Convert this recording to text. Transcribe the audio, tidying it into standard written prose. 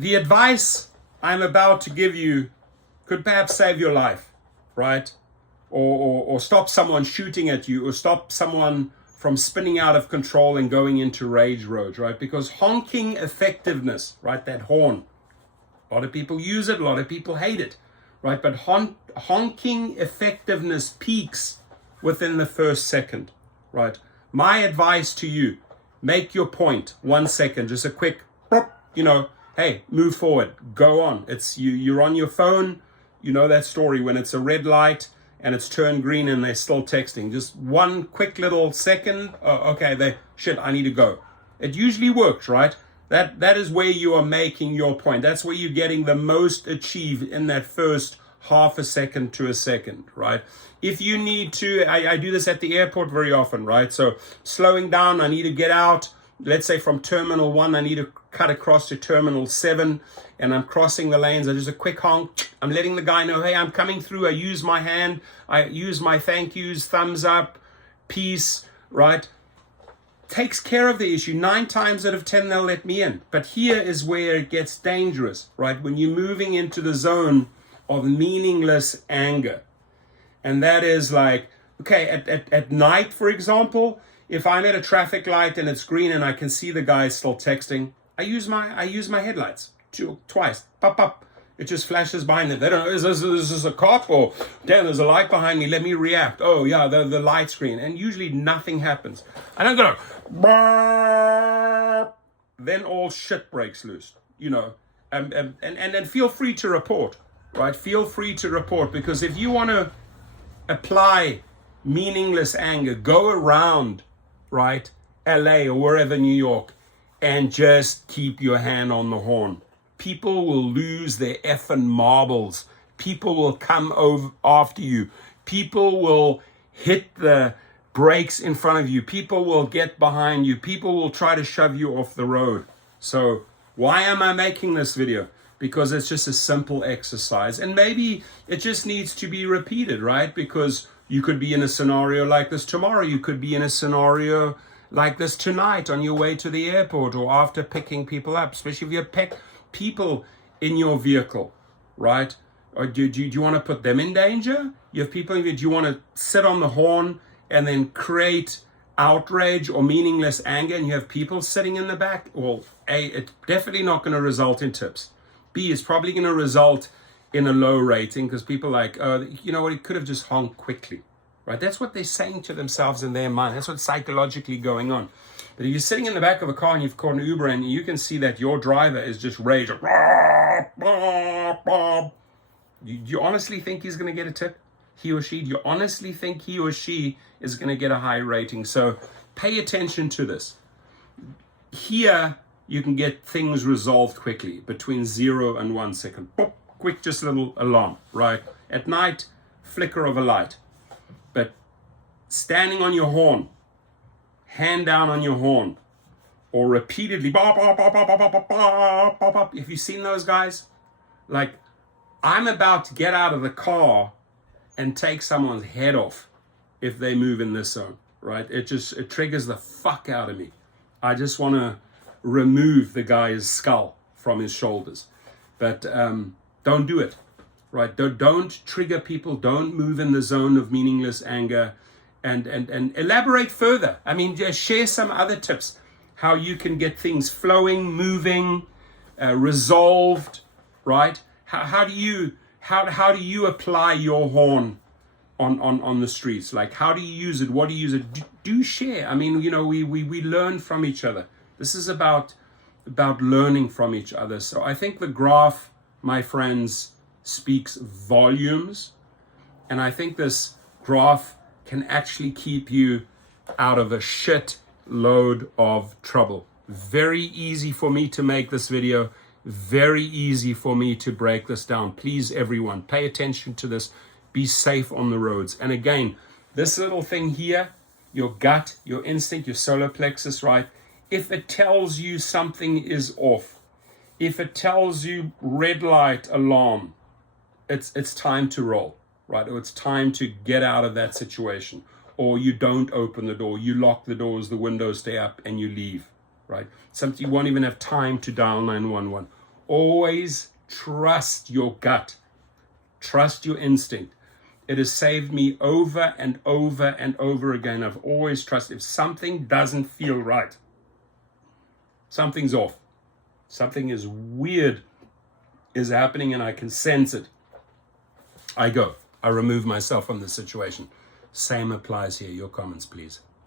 The advice I'm about to give you could perhaps save your life, right? Or stop someone shooting at you, or stop someone from spinning out of control and going into rage road, right? Because honking effectiveness, right, that horn, a lot of people use it, a lot of people hate it, right? But honking effectiveness peaks within the first second, right? My advice to you, make your point 1 second, just a quick, hey, move forward, go on. It's you're on your phone, you know that story when it's a red light and it's turned green and they're still texting. Just one quick little second, okay, I need to go. It usually works, right? That is where you are making your point. That's where you're getting the most achieved in that first half a second to a second, right? If you need to, I do this at the airport very often, right? So slowing down, I need to get out. Let's say from Terminal 1, I need to cut across to Terminal 7, and I'm crossing the lanes. I just a quick honk. I'm letting the guy know, hey, I'm coming through. I use my hand. I use my thank yous, thumbs up, peace, right? Takes care of the issue. 9 times out of 10, they'll let me in. But here is where it gets dangerous, right? When you're moving into the zone of meaningless anger. And that is like, okay, at night, for example, if I'm at a traffic light and it's green and I can see the guy still texting, I use my headlights twice. Pop, pop. It just flashes behind them. They don't know, is this a cop? Or, damn, there's a light behind me. Let me react. Oh, yeah, the light's green. And usually nothing happens. I don't go, burp. Then all shit breaks loose, and feel free to report, right? Feel free to report, because if you want to apply meaningless anger, go around, right, LA or wherever, New York, and just keep your hand on the horn. People will lose their effing marbles. People will come over after you. People will hit the brakes in front of you. People will get behind you. People will try to shove you off the road. So why am I making this video? Because it's just a simple exercise. And maybe it just needs to be repeated, right? Because you could be in a scenario like this tomorrow. You could be in a scenario like this tonight on your way to the airport, or after picking people up, especially if you pick people in your vehicle, right? Or do you want to put them in danger? You have people in your, do you want to sit on the horn and then create outrage or meaningless anger, and you have people sitting in the back? Well, A, it's definitely not going to result in tips. B, it's probably going to result in a low rating, because people are like, you know what, it could have just honked quickly, right? That's what they're saying to themselves in their mind. That's what's psychologically going on. But if you're sitting in the back of a car and you've called an Uber and you can see that your driver is just raging, you honestly think he's going to get a tip? He or she? Do you honestly think he or she is going to get a high rating? So pay attention to this. Here, you can get things resolved quickly, between 0 and 1 second. Boop, quick, just a little alarm, right? At night, flicker of a light. But standing on your horn, hand down on your horn, or repeatedly, bop, bop, bop, bop, bop, bop, bop, bop, bop. Have you seen those guys? Like, I'm about to get out of the car and take someone's head off if they move in this zone, right? It triggers the fuck out of me. I just want to remove the guy's skull from his shoulders. But don't do it, right? Don't trigger people. Don't move in the zone of meaningless anger. And elaborate further. I mean, just share some other tips, how you can get things flowing, moving, resolved, right? How do you apply your horn on the streets? Like, how do you use it? What do you use it? Do share. I mean, we learn from each other. This is about learning from each other. So I think the graph, my friends, speaks volumes. And I think this graph can actually keep you out of a shit load of trouble. Very easy for me to make this video. Very easy for me to break this down. Please, everyone, pay attention to this. Be safe on the roads. And again, this little thing here, your gut, your instinct, your solar plexus, right? If it tells you something is off, if it tells you red light alarm, it's time to roll, right? Or it's time to get out of that situation. Or you don't open the door, you lock the doors, the windows stay up, and you leave, right? Sometimes you won't even have time to dial 911. Always trust your gut. Trust your instinct. It has saved me over and over and over again. I've always trusted. If something doesn't feel right, something's off. Something is weird is happening and I can sense it. I remove myself from the situation. Same applies here. Your comments, please.